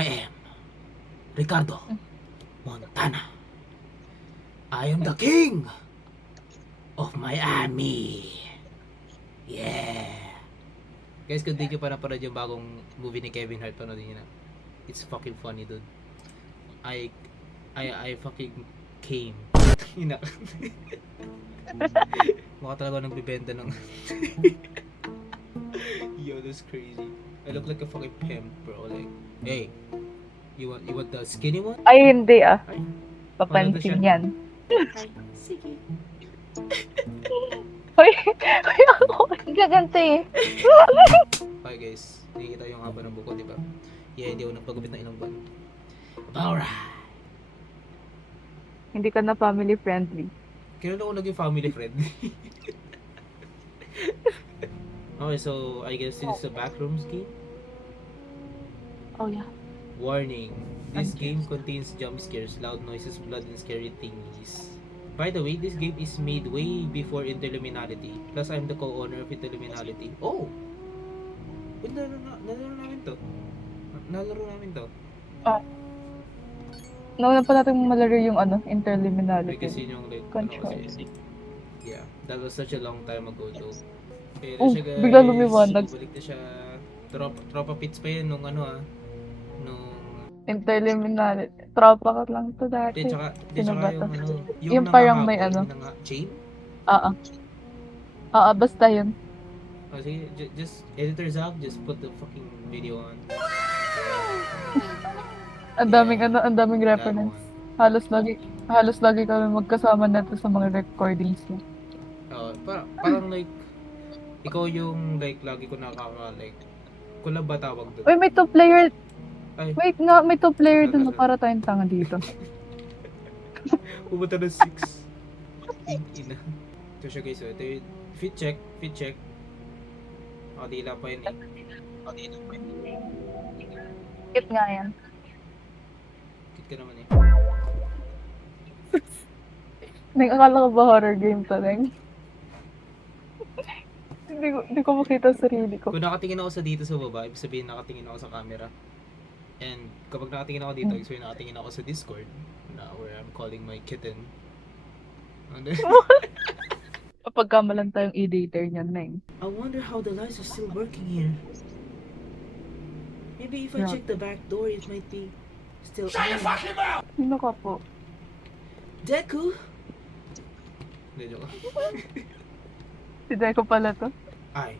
I am Ricardo Montana. I am the king of Miami. Yeah. Guys, kung di nyo pa napanood yung bagong movie ni Kevin Hart, panoodin nyo na. It's fucking funny, dude. I fucking came. Ina. Mukha talaga nagbibenta ng... Yo, that's crazy. I look like a fucking pimp, bro. Like, hey, you want the skinny one? Ay, hindi ah. Ay, Papansin yan. ay, sige. Hoy, hoy ako. Gaganti. Okay guys, nakikita yung haba ng buko, di ba? Yeah, hindi ako nagpagupit ng ilang buwan. Alright. Hindi ka na family friendly. Kailan ako naging family friendly? Okay, so I guess this is a backrooms game. Oh yeah. Warning. This game contains jump scares, loud noises, blood, and scary thingies. By the way, this game is made way before Interluminality. Plus, I'm the co-owner of Interluminality. Oh! Wait, nalaro namin to. Nalaro namin to. Nauna pa natin malaro yung Like, Interluminality. kasi yung like, Control. yeah, that was such a long time ago though. Pero Oh, siya guys, bigla lumiwanag. bumalik na siya. Tropa pits pa yun nung nung Interluminality. Tropa ka lang to dati. tsaka Sino ba yung to? yung Yung parang may nangahabol, chain. Oo. Oo, basta yun. Oh, sige, just editor Zach, just put the fucking video on. Ang daming ang daming That reference. one. Halos lagi kami magkasama natin sa mga recordings niya. Parang like ikaw yung like lagi ko like kulab ba tawag doon? Uy, may two-player. Ay. Wait nga, may two-player dun na para tayong tanga dito. Pumunta ng 6. Ina. Ito siya guys, ito yung fit check. Dila pa yun eh. Kit nga yan. Kit ka naman eh. Neng, akala ko ba horror game to, Neng? Hindi ko makita ang sarili ko. Kung nakatingin ako dito sa baba, ibig sabihin nakatingin ako sa camera. And kapag nakatingin ako dito, ibig sabihin nakatingin ako sa Discord na where I'm calling my kitten. Ano? Pagkamalan tayong e-dater niyan, Neng. I wonder how the lights are still working here. Maybe if I Yeah. check the back door, it might be still on. Sino ka po? Deku! Hindi, joke. Si Deco pala to. I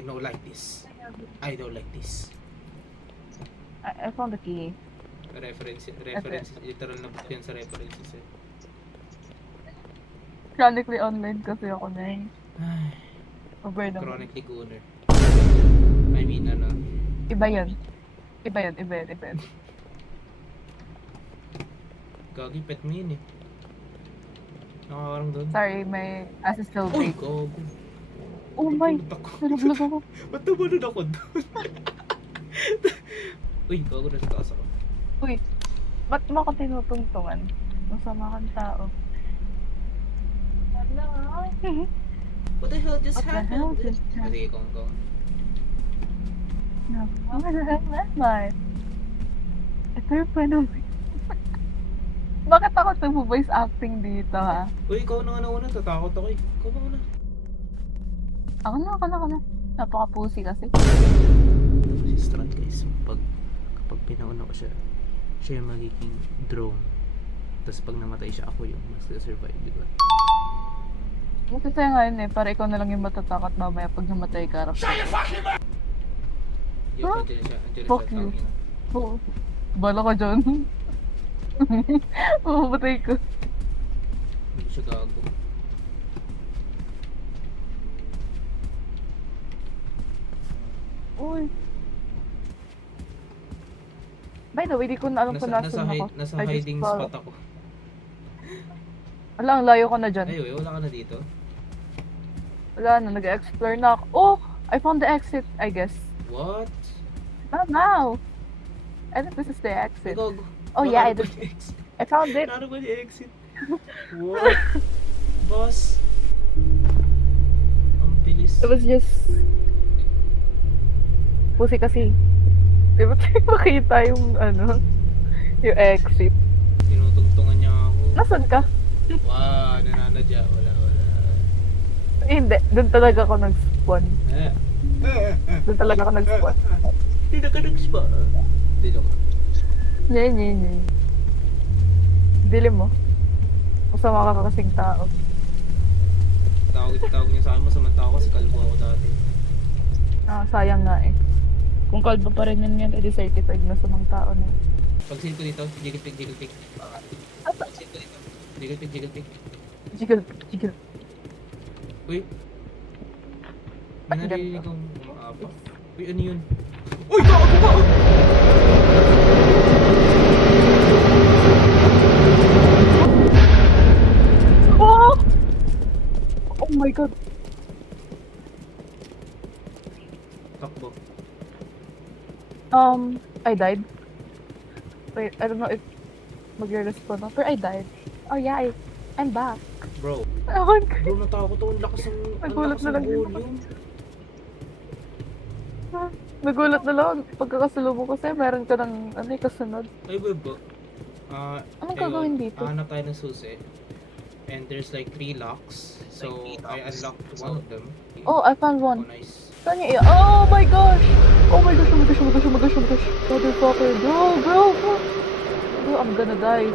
don't like this. I don't like this. I found the key. References, literal na book yan sa references eh. Chronically online kasi ako, Neng. Ay, Over naman. chronically gooner. I mean, Iba yun. Iba yun. gagi pet mo yun eh. Nakakarang doon. Sorry, my ass is still Uy, big. gago. Oh my! Napulot ako. Nalaglag ako. Ba't nabalun ako doon? Uy, gago na sa taas ako. Uy, ba't mo ako tinutungtungan? Masama kang tao. What the hell just What the hell happened? just happened? Sige, kong. What the hell that man? Ito yung phenomenon. Bakit ako nag-voice acting dito, ha? Uy, ikaw na nga nauna. Tatakot ako eh. Ikaw ba muna? Ako na. Napaka-pussy kasi. Si Strand guys, kapag pinauna ko siya yung magiging drone. Tapos pag namatay siya, ako yung mas survive, di ba? Kasi nga yun eh, para ikaw na lang yung matatakot mamaya pag namatay ka. Yung Huh? andyan na siya, Fuck you. tangina. Oo. Bala ka dyan. Mamamatay ko. Hindi siya gago. Uy. By the way, di ko na alam kung nasan ako. Nasa I just hiding saw- spot ako. Wala, ang layo ko na dyan. Ay, wala ka na dito. Wala na, nag-explore na ako. Oh! I found the exit, I guess. What? Not now! I think this is the exit. Gago. Oh yeah, I Nakano ba did. yung exit? I found it. Nakano ba yung exit? What? Boss. Ang bilis. It was just... Pussy kasi. Di ba tayo makita yung ano, yung exit? Tinutungtungan niya ako. Nasaan ka? Wow, nananadya. Wala. Hindi, doon talaga ako nag-spawn. Eh. Doon talaga ako nag-spawn. Hindi na ka nag-spa. Hindi joke lang. Nye. Dilim mo. Masama ka kasing tao. Tawag niya sa akin, masamang tao kasi kalbo ako dati. Ah, sayang nga eh. Kung kalbo pa rin yan, edi certified na sa mga tao na. Pag sale ko dito, jiggle pick. Pag sale ko dito, jiggle pick. Jiggle. Uy. May Ay, narinig ganito. kong umaapak. Uy, ano yun? Uy, gago ka! Oh! Oh my god. Takbo. I died. Wait, I don't know if magre-respawn ako. Pero I died. Oh yeah, I'm back. Bro, Ewan ko. bro, natakot ako. Ang lakas Nagulat na lang ng yun. volume. Nagulat na lang. Pagkakasalubong ko sa'yo, meron ka ng ano yung kasunod. Ay, bebo. Anong gagawin dito? Hanap tayo ng susi. And there's like 3 locks. So, I unlocked one of them. Oh, I found Oh, one. nice. Saan niya oh my gosh! Oh my gosh. Motherfucker. Bro, I'm gonna die.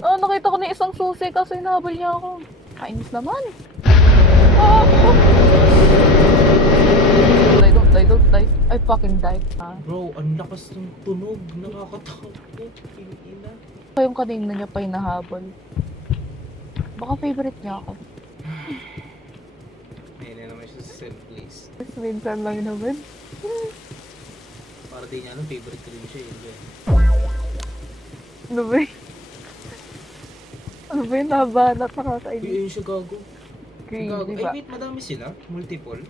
Oh, nakita ko na isang susi kasi hinahabol niya ako. Kainis naman. Oh. Don't die. I fucking died. Bro, ang lakas ng tunog. Nakakatakot. Ina. Ito yung kanina niya pa hinahabol. Baka favorite niya ako. Ayun na naman siya sa same place. Mas minsan lang naman. Para di niya alam, favorite ko din siya. Yun. Ano ba yun? Ano ba yun? Nabanat nakakainis. Yun siya gago. Green, Gago. diba? Ay, wait, madami sila. Multiple.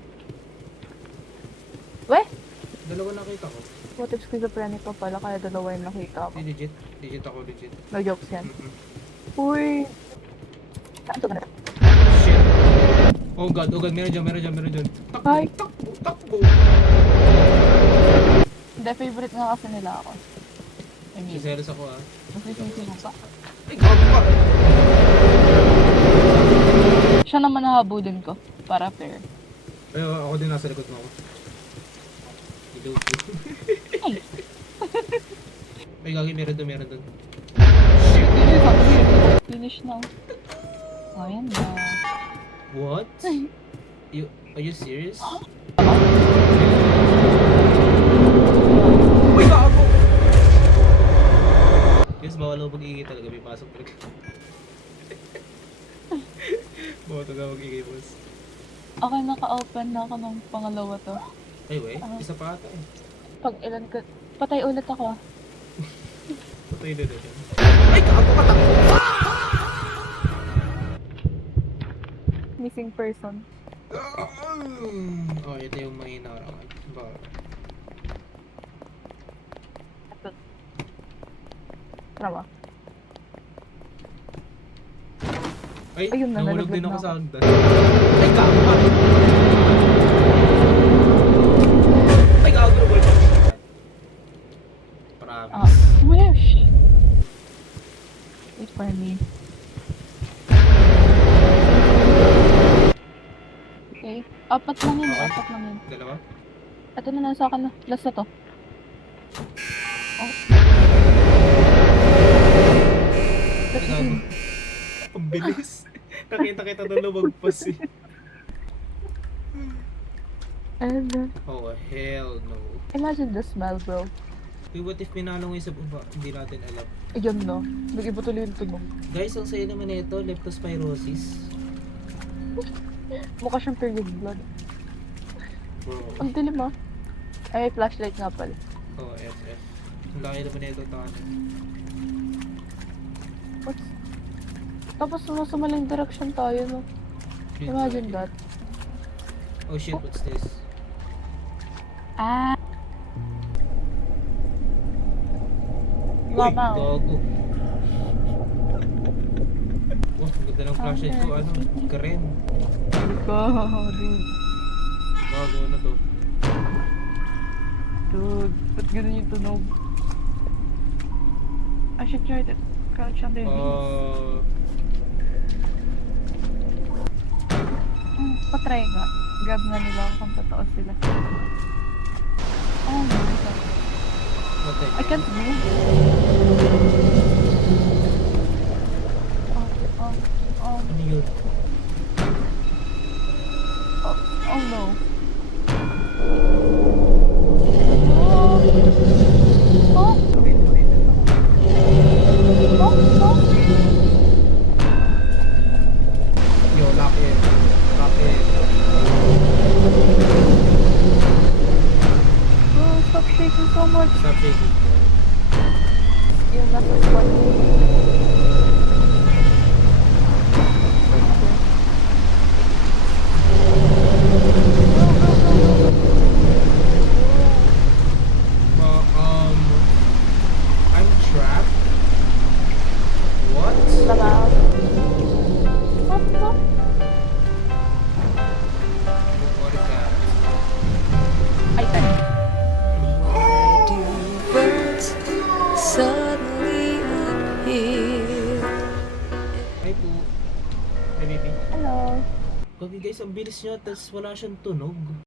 Weh? Dalawa nakita ko. What if schizophrenic pa pala kaya dalawa yung nakita ko? Legit. Legit ako, legit. No jokes yan. Mm-mm. Uy! Saan to? Shit. Oh god, meron dyan. Hi. Takbo. Hindi, favorite nga kasi nila ako. I mean, Siselos ako ah. masisisi mo pa. Ay, gago ka! Siya naman nahabulin ko. Para fair. Ay, ako din nasa likod mo ako. Ilupo. Ay! Ay, gagi, meron doon. Finish na. Oh, yan na. What? Are you serious? Uy, gago! Guys, bawal ako mag-iingay talaga. May pasok talaga. Bawal talaga mag-iingay, boss. Okay, naka-open na ako ng pangalawa to. Ay, wey. Isa pa ata eh. Pag ilan ka... Patay ulit ako ah. Patay na doon. Ay, gago ka! Takbo! Missing person. Oh, ito yung may narangan. Ba? Ito. Tama. Ay, Ayun na, nahulog nalaglag din ako na sa hagdan. Ay, gago ka! Ay, gago na boy. Promise. Wish! Wait for me. Okay. Apat lang yun. Okay. Apat lang yun. Dalawa? Ito na lang sa akin na. Last na to. Oh. Ay, gago. Ang bilis. Nakita kita doon lumagpas eh. And Oh, hell no. imagine the smell, bro. Wait, what if pinalo ngayon sa baba? Hindi natin alam. Ayun no. Nag-iba tuloy yung tunog. Guys, ang saya naman ito, leptospirosis. Mukha siyang period blood. Bro. Ang dilim ah. Ay, flashlight nga pala. Oh, FF. Ang laki naman ito, tayo. What's... Tapos nasa maling direction tayo, no? Imagine that. Oh shit, what's this? Ah! Uy, Mama, oh. gago. Oh, ang ganda ng flashlight ko, ano? Karen. God, dude. Gago na to. Ganun yung tunog. I should try to crouch under these. Patry nga. Grab nga nila ako kung totoo sila. Oh my god. What the I can't move. Oh Ano yun? no. Oh! Yo, lock in. Lock in. Oh, stop shaking so much. Stop shaking. Yung nasa spot. I'm trapped. What? Labaw. What is that? Ay, ay. Why do birds suddenly appear? Hi po. Hi baby. Hello. Gagi guys, ang bilis niya, tas wala siyang tunog.